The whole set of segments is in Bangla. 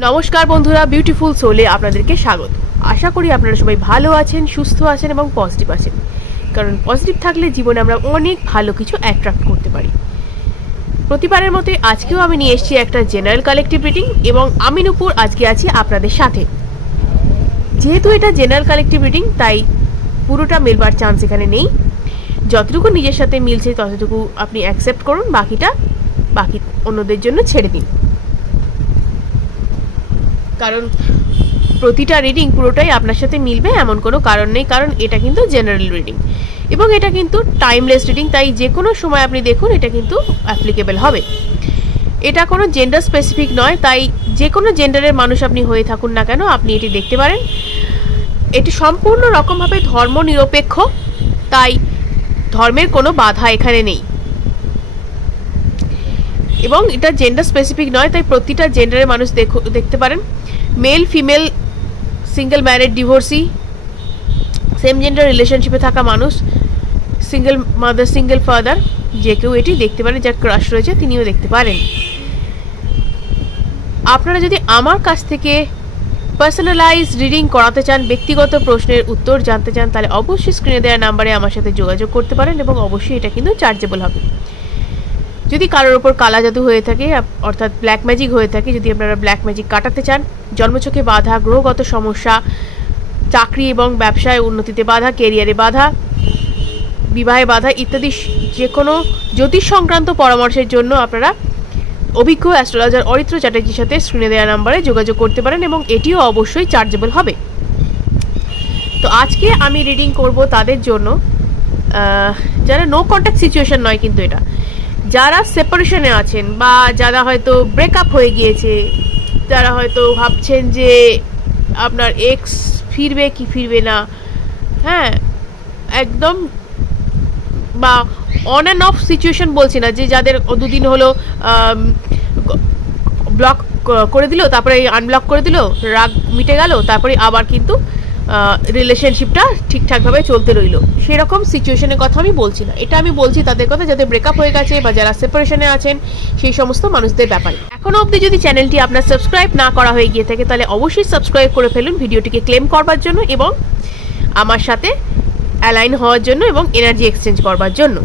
নমস্কার বন্ধুরা, বিউটিফুল সোলে আপনাদেরকে স্বাগত। আশা করি আপনারা সবাই ভালো আছেন, সুস্থ আছেন এবং পজিটিভ আছেন, কারণ পজিটিভ থাকলে জীবনে আমরা অনেক ভালো কিছু অ্যাট্রাক্ট করতে পারি। প্রতিবারের মতোই আজকেও আমি নিয়ে এসেছি একটা জেনারেল কালেকটিভ রিডিং এবং আমি নূপুর আজকে আছি আপনাদের সাথে। যেহেতু এটা জেনারেল কালেকটিভ রিডিং তাই পুরোটা মেলবার চান্স এখানে নেই। যতটুকু নিজের সাথে মিলছে ততটুকু আপনি অ্যাকসেপ্ট করুন, বাকি অন্যদের জন্য ছেড়ে দিন। কারণ প্রতিটা রিডিং পুরোটাই আপনার সাথে মিলবে এমন কোনো কারণ নেই, কারণ এটা কিন্তু জেনারেল রিডিং এবং এটা কিন্তু টাইমলেস রিডিং, তাই যে কোনো সময় আপনি দেখুন এটা কিন্তু অ্যাপ্লিকেবল হবে। এটা কোনো জেন্ডার স্পেসিফিক নয়, তাই যে কোনো জেন্ডারের মানুষ আপনি হয়ে থাকুন না কেন আপনি এটি দেখতে পারেন। এটি সম্পূর্ণ রকমভাবে ধর্ম নিরপেক্ষ, তাই ধর্মের কোনো বাধা এখানে নেই এবং এটা জেন্ডার স্পেসিফিক নয়, তাই প্রতিটা জেন্ডারের মানুষ দেখতে পারেন। Male, female, single married, divorcee, same gender রিলেশনশিপে থাকা মানুষ, সিঙ্গেল মাদার, সিঙ্গেল ফাদার, যে কেউ এটি দেখতে পারেন। যার ক্রাশ রয়েছে তিনিও দেখতে পারেন। আপনারা যদি আমার কাছ থেকে পার্সোনালাইজ রিডিং করাতে চান, ব্যক্তিগত প্রশ্নের উত্তর জানতে চান, তাহলে অবশ্যই স্ক্রিনে দেওয়া নাম্বারে আমার সাথে যোগাযোগ করতে পারেন এবং অবশ্যই এটা কিন্তু চার্জেবল হবে। যদি কারোর ওপর কালা জাদু হয়ে থাকে অর্থাৎ ব্ল্যাক ম্যাজিক হয়ে থাকে, যদি আপনারা ব্ল্যাক ম্যাজিক কাটাতে চান, জন্মছকে বাধা, গ্রহগত সমস্যা, চাকরি এবং ব্যবসায় উন্নতিতে বাধা, কেরিয়ারে বাধা, বিবাহে বাধা ইত্যাদি যে কোনো জ্যোতিষ সংক্রান্ত পরামর্শের জন্য আপনারা অভিজ্ঞ অ্যাস্ট্রোলজার অরিত্র চ্যাটার্জির সাথে স্ক্রিনে দেওয়া নাম্বারে যোগাযোগ করতে পারেন এবং এটিও অবশ্যই চার্জেবল হবে। তো আজকে আমি রিডিং করব তাদের জন্য যারা নো কন্ট্যাক্ট সিচুয়েশন নয়, কিন্তু এটা যারা সেপারেশনে আছেন বা যারা হয়তো ব্রেকআপ হয়ে গিয়েছে, যারা হয়তো ভাবছেন যে আপনার এক্স ফিরবে কি ফিরবে না, হ্যাঁ একদম, বা অন অ্যান্ড অফ সিচুয়েশন বলছি না, যে যাদের দুদিন হলো ব্লক করে দিল, তারপরে আনব্লক করে দিল, রাগ মিটে গেল, তারপরে আবার কিন্তু রিলেশনশিপটা ঠিকঠাকভাবে চলতে রইল, সেরকম সিচুয়েশনের কথা আমি বলছি না। এটা আমি বলছি তাদের কথা যাদের ব্রেকআপ হয়ে গেছে বা যারা সেপারেশনে আছেন, সেই সমস্ত মানুষদের ব্যাপারে। এখনো অবধি যদি চ্যানেলটি আপনার সাবস্ক্রাইব না করা হয়ে গিয়ে থাকে তাহলে অবশ্যই সাবস্ক্রাইব করে ফেলুন ভিডিওটিকে ক্লেম করবার জন্য এবং আমার সাথে অ্যালাইন হওয়ার জন্য এবং এনার্জি এক্সচেঞ্জ করবার জন্য।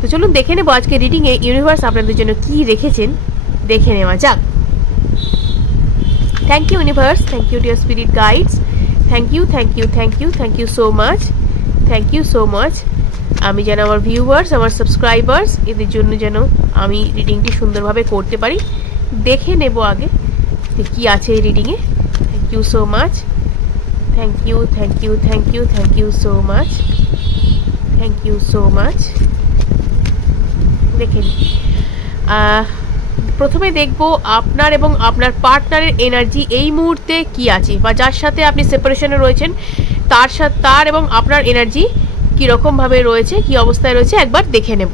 তো চলুন দেখে নেবো আজকে রিডিংয়ে ইউনিভার্স আপনাদের জন্য কি রেখেছেন, দেখে নেওয়া যাক। Thank you universe, thank you dear spirit guides, thank you, thank you, thank you, thank you so much, thank you so much. আমি যেন আমার ভিউয়ার্স, আমার সাবস্ক্রাইবার্স, এদের জন্য যেন আমি রিডিংটি সুন্দরভাবে করতে পারি। দেখে নেব আগে কি আছে এই রিডিংয়ে। Thank you so much, thank you, thank you, thank you, thank you so much, thank you so much. দেখেন, প্রথমে দেখব আপনার এবং আপনার পার্টনারের এনার্জি এই মুহূর্তে কি আছে, বা যার সাথে আপনি সেপারেশনে রয়েছেন তার এবং আপনার এনার্জি কীরকমভাবে রয়েছে, কি অবস্থায় রয়েছে একবার দেখে নেব।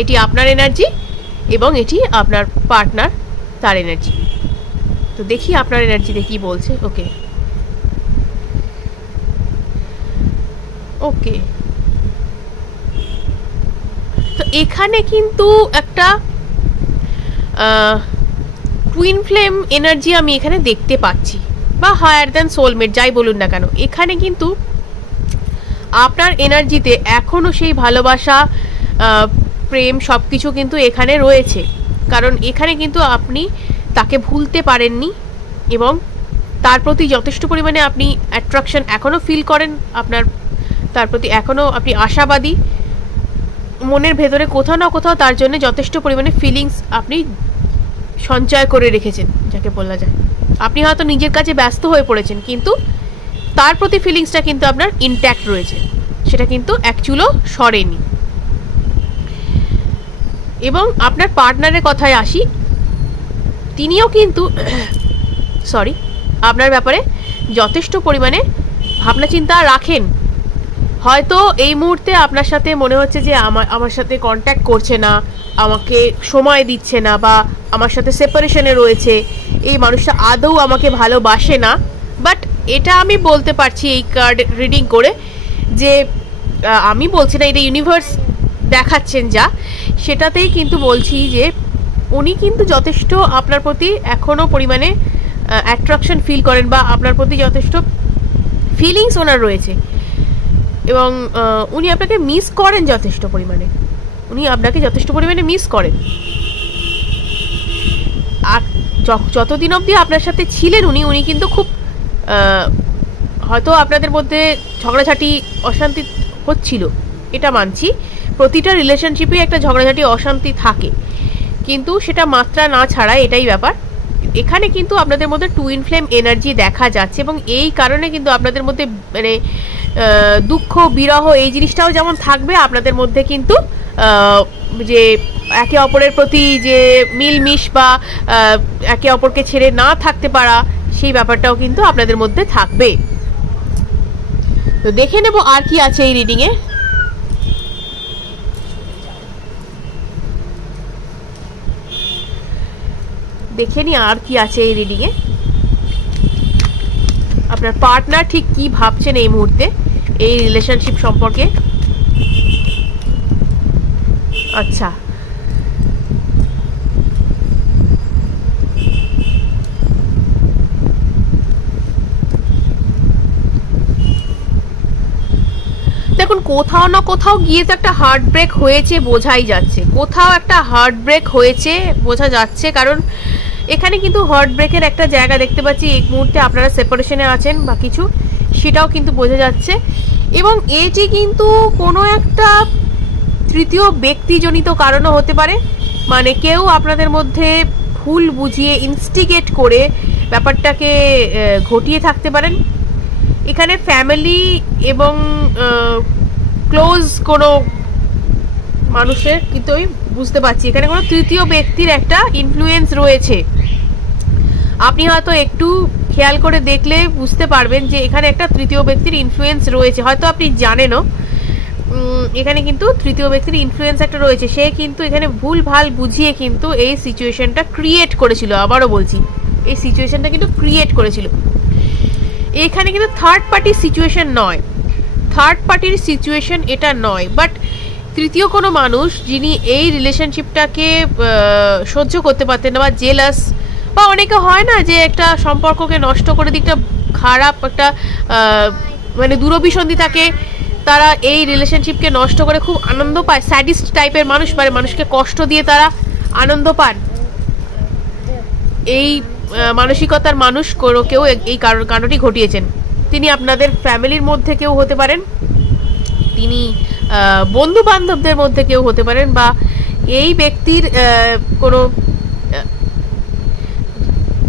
এটি আপনার এনার্জি এবং এটি আপনার পার্টনার, তার এনার্জি। তো দেখি আপনার এনার্জিতে কি বলছে। ওকে ওকে, তো এখানে কিন্তু একটা টুইন ফ্লেম এনার্জি আমি এখানে দেখতে পাচ্ছি, বা হায়ার দ্যান সোলমেট যাই বলুন না কেন। এখানে কিন্তু আপনার এনার্জিতে এখনও সেই ভালোবাসা, প্রেম সব কিছু কিন্তু এখানে রয়েছে, কারণ এখানে কিন্তু আপনি তাকে ভুলতে পারেননি এবং তার প্রতি যথেষ্ট পরিমাণে আপনি অ্যাট্রাকশন এখনও ফিল করেন, আপনার তার প্রতি এখনও আপনি আশাবাদী, মনের ভেতরে কোথাও না কোথাও তার জন্য যথেষ্ট পরিমাণে ফিলিংস আপনি সঞ্চয় করে রেখেছেন, যাকে বলা যায়। আপনি হয়তো নিজের কাছে ব্যস্ত হয়ে পড়েছেন, কিন্তু তার প্রতি ফিলিংসটা কিন্তু আপনার ইনট্যাক্ট রয়েছে, সেটা কিন্তু অ্যাকচুয়ালও সরেনি। এবং আপনার পার্টনারের কথায় আসি, তিনিও কিন্তু আপনার ব্যাপারে যথেষ্ট পরিমাণে ভাবনা চিন্তা রাখেন। হয়তো এই মুহূর্তে আপনার সাথে মনে হচ্ছে যে আমার সাথে কন্ট্যাক্ট করছে না, আমাকে সময় দিচ্ছে না, বা আমার সাথে সেপারেশনে রয়েছে, এই মানুষটা আদৌ আমাকে ভালোবাসে না, বাট এটা আমি বলতে পারছি এই কার্ড রিডিং করে, যে আমি বলছি না, এটা ইউনিভার্স দেখাচ্ছেন যা, সেটাতেই কিন্তু বলছি যে উনি কিন্তু যথেষ্ট আপনার প্রতি এখনও পরিমাণে অ্যাট্রাকশন ফিল করেন, বা আপনার প্রতি যথেষ্ট ফিলিংস ওনার রয়েছে, এবং উনি আপনাকে মিস করেন যথেষ্ট পরিমাণে, উনি আপনাকে যথেষ্ট পরিমাণে মিস করেন। আর যতদিন অবধি আপনার সাথে ছিলেন উনি কিন্তু খুব হয়তো আপনাদের মধ্যে ঝগড়াঝাটি অশান্তি হচ্ছিল, এটা মানছি, প্রতিটা রিলেশনশিপে একটা ঝগড়াঝাটি অশান্তি থাকে, কিন্তু সেটা মাত্রা না ছাড়া, এটাই ব্যাপার। এখানে কিন্তু আপনাদের মধ্যে টুইন ফ্লেম এনার্জি দেখা যাচ্ছে, এবং এই কারণে কিন্তু আপনাদের মধ্যে মানে দুঃখ বিরহ এই জিনিসটাও যেমন থাকবে, আপনাদের মধ্যে কিন্তু যে একে অপরের প্রতি যে মিলমিশ বা একে অপরকে ছেড়ে না থাকতে পারা, সেই ব্যাপারটাও কিন্তু আপনাদের মধ্যে থাকবে। তো দেখে নেব আর কি আছে এই রিডিংয়ে। দেখে নি আর কি আছে এই রিডিংয়ে। আপনার পার্টনার ঠিক কি ভাবছেন এই মুহূর্তে এই রিলেশনশিপ সম্পর্কে। আচ্ছা, দেখুন কোথাও না কোথাও গিয়ে তো একটা হার্ট ব্রেক হয়েছে, বোঝাই যাচ্ছে, কোথাও একটা হার্ট ব্রেক হয়েছে বোঝা যাচ্ছে, কারণ এখানে কিন্তু হার্ট ব্রেকের একটা জায়গা দেখতে পাচ্ছি। এই মুহূর্তে আপনারা সেপারেশনে আছেন বা কিছু, সেটাও কিন্তু বোঝা যাচ্ছে, এবং এটি কিন্তু কোনো একটা তৃতীয় ব্যক্তিজনিত কারণও হতে পারে, মানে কেউ আপনাদের মধ্যে ভুল বুঝিয়ে ইনস্টিগেট করে ব্যাপারটাকে ঘটিয়ে থাকতে পারেন। এখানে ফ্যামিলি এবং ক্লোজ কোনো মানুষের কিন্তু আমি বুঝতে পারছি এখানে কোনো তৃতীয় ব্যক্তির একটা ইনফ্লুয়েন্স রয়েছে। আপনি হয়তো একটু খেয়াল করে দেখলে বুঝতে পারবেন যে এখানে একটা তৃতীয় ব্যক্তির ইনফ্লুয়েন্স রয়েছে, হয়তো আপনি জানেনও এখানে কিন্তু তৃতীয় ব্যক্তির ইনফ্লুয়েন্স একটা রয়েছে। সে কিন্তু এখানে ভুল ভাল বুঝিয়ে কিন্তু এই সিচুয়েশনটা ক্রিয়েট করেছিল, আবারও বলছি এই সিচুয়েশনটা কিন্তু ক্রিয়েট করেছিল। এখানে কিন্তু থার্ড পার্টির সিচুয়েশন নয়, থার্ড পার্টির সিচুয়েশন এটা নয়, বাট তৃতীয় কোনো মানুষ যিনি এই রিলেশনশিপটাকে সহ্য করতে পারতেন না, বা জেলাস, বা অনেকে হয় না যে একটা সম্পর্ককে নষ্ট করে দিয়ে একটা খারাপ একটা মানে দূরভিসন্ধি থাকে, তারা এই রিলেশনশিপকে নষ্ট করে খুব আনন্দ পায়, স্যাডিস্ট টাইপের মানুষ, মানে মানুষকে কষ্ট দিয়ে তারা আনন্দ পান, এই মানসিকতার মানুষ কেউ এই কারণটি ঘটিয়েছেন। তিনি আপনাদের ফ্যামিলির মধ্যে কেউ হতে পারেন, তিনি বন্ধু বান্ধবদের মধ্যে কেউ হতে পারেন, বা এই ব্যক্তির কোনো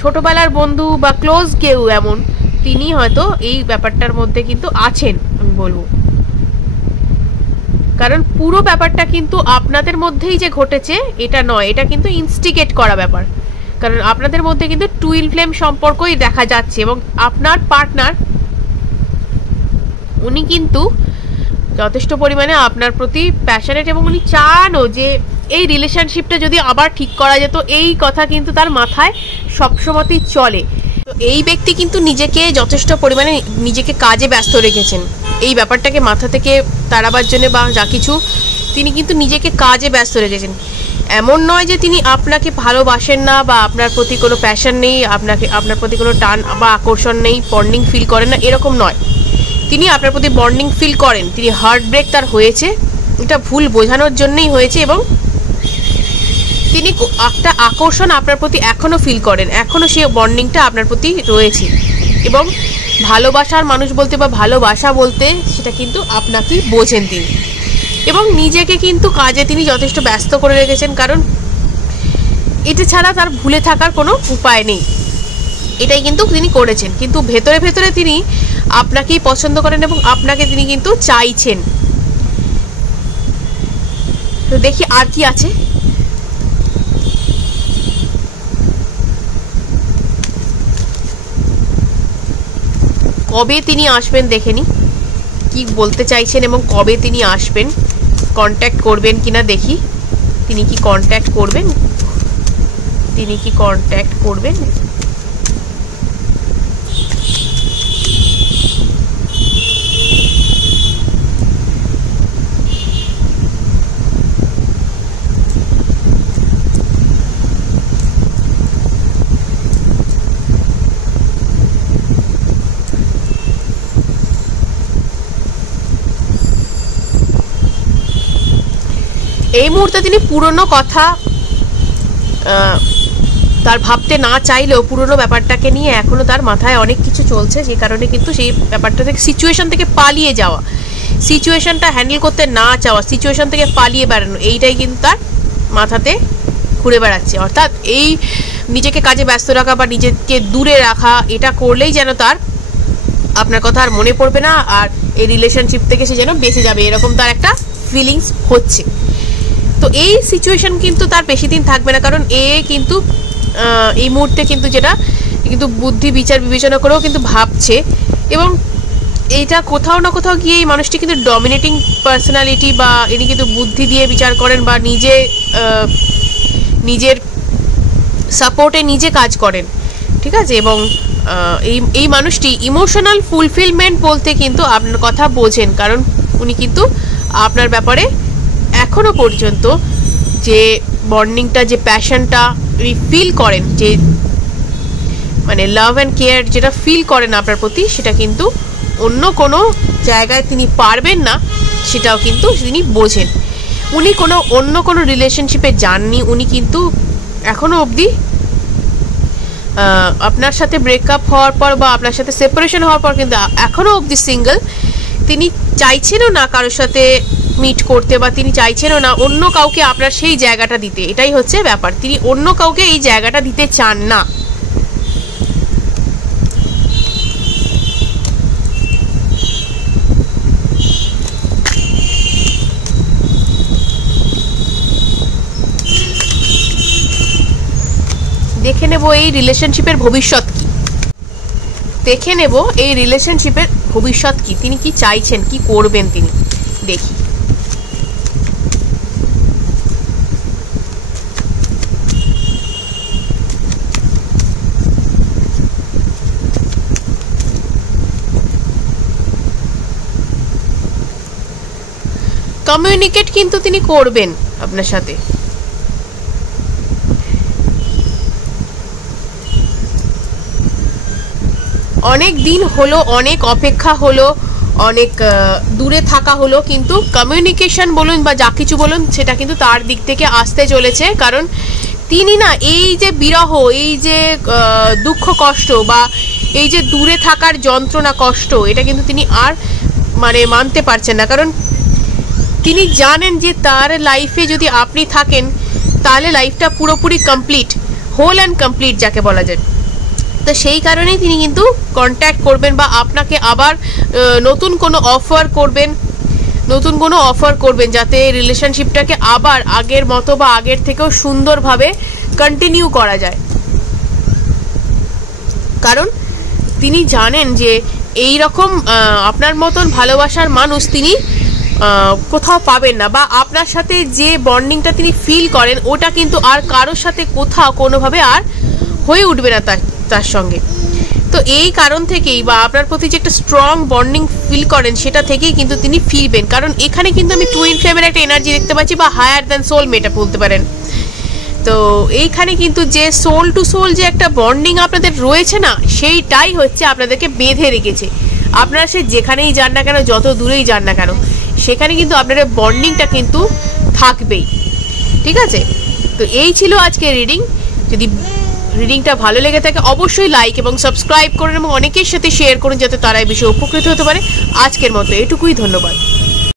ছোটবেলার বন্ধু বা ক্লোজ কেউ এমন, তিনি হয়তো এই ব্যাপারটার মধ্যে কিন্তু আছেন আমি বলবো। কারণ পুরো ব্যাপারটা কিন্তু আপনাদের মধ্যেই যে ঘটেছে এটা নয়, এটা কিন্তু ইনস্টিগেট করা ব্যাপার, কারণ আপনাদের মধ্যে কিন্তু টুইন ফ্লেম সম্পর্কই দেখা যাচ্ছে, এবং আপনার পার্টনার উনি কিন্তু যথেষ্ট পরিমাণে আপনার প্রতি প্যাশনেট, এবং উনি চানও যে এই রিলেশনশিপটা যদি আবার ঠিক করা যেত, এই কথা কিন্তু তার মাথায় সবসময়ই চলে। তো এই ব্যক্তি কিন্তু নিজেকে যথেষ্ট পরিমাণে নিজেকে কাজে ব্যস্ত রেখেছেন, এই ব্যাপারটাকে মাথা থেকে তাড়াবার জন্য বা যা কিছু, তিনি কিন্তু নিজেকে কাজে ব্যস্ত রেখেছেন। এমন নয় যে তিনি আপনাকে ভালোবাসেন না, বা আপনার প্রতি কোনো প্যাশন নেই, আপনার প্রতি কোনো টান বা আকর্ষণ নেই, বন্ডিং ফিল করেন না, এরকম নয়। তিনি আপনার প্রতি বন্ডিং ফিল করেন, তিনি হার্ট ব্রেক তার হয়েছে, এটা ভুল বোঝানোর জন্যই হয়েছে, এবং তিনি একটা আকর্ষণ আপনার প্রতি এখনও ফিল করেন, এখনও সেই বন্ডিংটা আপনার প্রতি রয়েছে, এবং ভালোবাসার মানুষ বলতে বা ভালোবাসা বলতে সেটা কিন্তু আপনাকেই বোঝেন তিনি, এবং নিজেকে কিন্তু কাজে তিনি যথেষ্ট ব্যস্ত করে রেখেছেন, কারণ এটা ছাড়া তার ভুলে থাকার কোনো উপায় নেই, এটাই কিন্তু তিনি করেছেন। কিন্তু ভেতরে ভেতরে তিনি আপনাকেই পছন্দ করেন, এবং আপনাকে তিনি কিন্তু চাইছেন। তো দেখি আর কি আছে। কবে তিনি আসবেন দেখে নি, কি বলতে চাইছেন এবং কবে তিনি আসবেন, কন্ট্যাক্ট করবেন কিনা দেখি। তিনি কি কন্ট্যাক্ট করবেন, তিনি কি কন্ট্যাক্ট করবেন। এই মুহূর্তে তিনি পুরনো কথা তার ভাবতে না চাইলেও পুরনো ব্যাপারটাকে নিয়ে এখনো তার মাথায় অনেক কিছু চলছে, যে কারণে কিন্তু সেই ব্যাপারটা থেকে সিচুয়েশন থেকে পালিয়ে যাওয়া, সিচুয়েশনটা হ্যান্ডেল করতে না চাওয়া, সিচুয়েশন থেকে পালিয়ে বেড়ানো, এইটাই কিন্তু তার মাথাতে ঘুরে বেড়াচ্ছে। অর্থাৎ এই নিজেকে কাজে ব্যস্ত রাখা বা নিজেকে দূরে রাখা, এটা করলেই যেন তার আপনার কথা আর মনে পড়বে না, আর এই রিলেশনশিপ থেকে সে যেন বেঁচে যাবে, এরকম তার একটা ফিলিংস হচ্ছে। তো এই সিচুয়েশন কিন্তু তার বেশি দিন থাকবে না, কারণ কিন্তু এই মুহূর্তে কিন্তু যেটা কিন্তু বুদ্ধি বিচার বিবেচনা করেও কিন্তু ভাবছে, এবং এইটা কোথাও না কোথাও গিয়ে এই মানুষটি কিন্তু ডমিনেটিং পার্সোনালিটি, বা ইনি কিন্তু বুদ্ধি দিয়ে বিচার করেন বা নিজের সাপোর্টে নিজে কাজ করেন, ঠিক আছে। এবং এই মানুষটি ইমোশনাল ফুলফিলমেন্ট বলতে কিন্তু আপনার কথা বোঝেন, কারণ উনি কিন্তু আপনার ব্যাপারে এখনো পর্যন্ত যে বন্ডিংটা, যে প্যাশনটা উনি ফিল করেন, যে মানে লাভ অ্যান্ড কেয়ার যেটা ফিল করেন আপনার প্রতি, সেটা কিন্তু অন্য কোনো জায়গায় তিনি পারবেন না, সেটাও কিন্তু তিনি বোঝেন। উনি অন্য কোনো রিলেশনশিপে যাননি, উনি কিন্তু এখনো অবধি আপনার সাথে ব্রেকআপ হওয়ার পর বা আপনার সাথে সেপারেশন হওয়ার পর কিন্তু এখনো অবধি সিঙ্গেল। তিনি চাইছেনও না কারোর সাথে মিট করতে, বা তিনি চাইছেনও না অন্য কাউকে আপনার সেই জায়গাটা দিতে, এটাই হচ্ছে ব্যাপার। তিনি অন্য কাউকে এই জায়গাটা দিতে চান না। দেখে নেব এই রিলেশনশিপের ভবিষ্যৎ কি, দেখে নেব এই রিলেশনশিপের ভবিষ্যৎ কি, তিনি কি চাইছেন, কি করবেন তিনি, দেখি। কমিউনিকেট কিন্তু তিনি করবেন আপনার সাথে, অনেক দিন হলো, অনেক অপেক্ষা হলো, অনেক দূরে থাকা হলো, কিন্তু কমিউনিকেশন বলুন বা যা কিছু বলুন সেটা কিন্তু তার দিক থেকে আসতে চলেছে। কারণ তিনি না এই যে বিরহ, এই যে দুঃখ কষ্ট বা এই যে দূরে থাকার যন্ত্রণা কষ্ট, এটা কিন্তু তিনি আর মানে মানতে পারছেন না। কারণ তিনি জানেন যে তার লাইফে যদি আপনি থাকেন তাহলে লাইফটা পুরোপুরি কমপ্লিট, হোল অ্যান্ড কমপ্লিট যাকে বলা যায়। তো সেই কারণেই তিনি কিন্তু কন্ট্যাক্ট করবেন বা আপনাকে আবার নতুন কোনো অফার করবেন, যাতে রিলেশনশিপটাকে আবার আগের মতো বা আগের থেকেও সুন্দরভাবে কন্টিনিউ করা যায়। কারণ তিনি জানেন যে এই রকম আপনার মতন ভালোবাসার মানুষ তিনি কোথাও পাবেন না, বা আপনার সাথে যে বন্ডিংটা তিনি ফিল করেন ওটা কিন্তু আর কারোর সাথে কোথাও কোনোভাবে আর হয়ে উঠবে না তার সঙ্গে। তো এই কারণ থেকেই বা আপনার প্রতি যে একটা স্ট্রং বন্ডিং ফিল করেন সেটা থেকেই কিন্তু তিনি ফিরবেন। কারণ এখানে কিন্তু আমি টুইন ফ্লেমের একটা এনার্জি দেখতে পাচ্ছি, বা হায়ার দ্যান সোলমেট বলতে পারেন। তো এইখানে কিন্তু যে সোল টু সোল যে একটা বন্ডিং আপনাদের রয়েছে না, সেইটাই হচ্ছে আপনাদেরকে বেঁধে রেখেছে। আপনারা সে যেখানেই যান না কেন, যত দূরেই যান না কেন, সেখানে কিন্তু আপনাদের বন্ডিংটা কিন্তু থাকবেই, ঠিক আছে। তো এই ছিল আজকে রিডিং। যদি রিডিংটা ভালো লেগে থাকে অবশ্যই লাইক এবং সাবস্ক্রাইব করুন এবং অনেকের সাথে শেয়ার করুন, যাতে তারা এই বিষয়ে উপকৃত হতে পারে। আজকের মতো এটুকুই, ধন্যবাদ।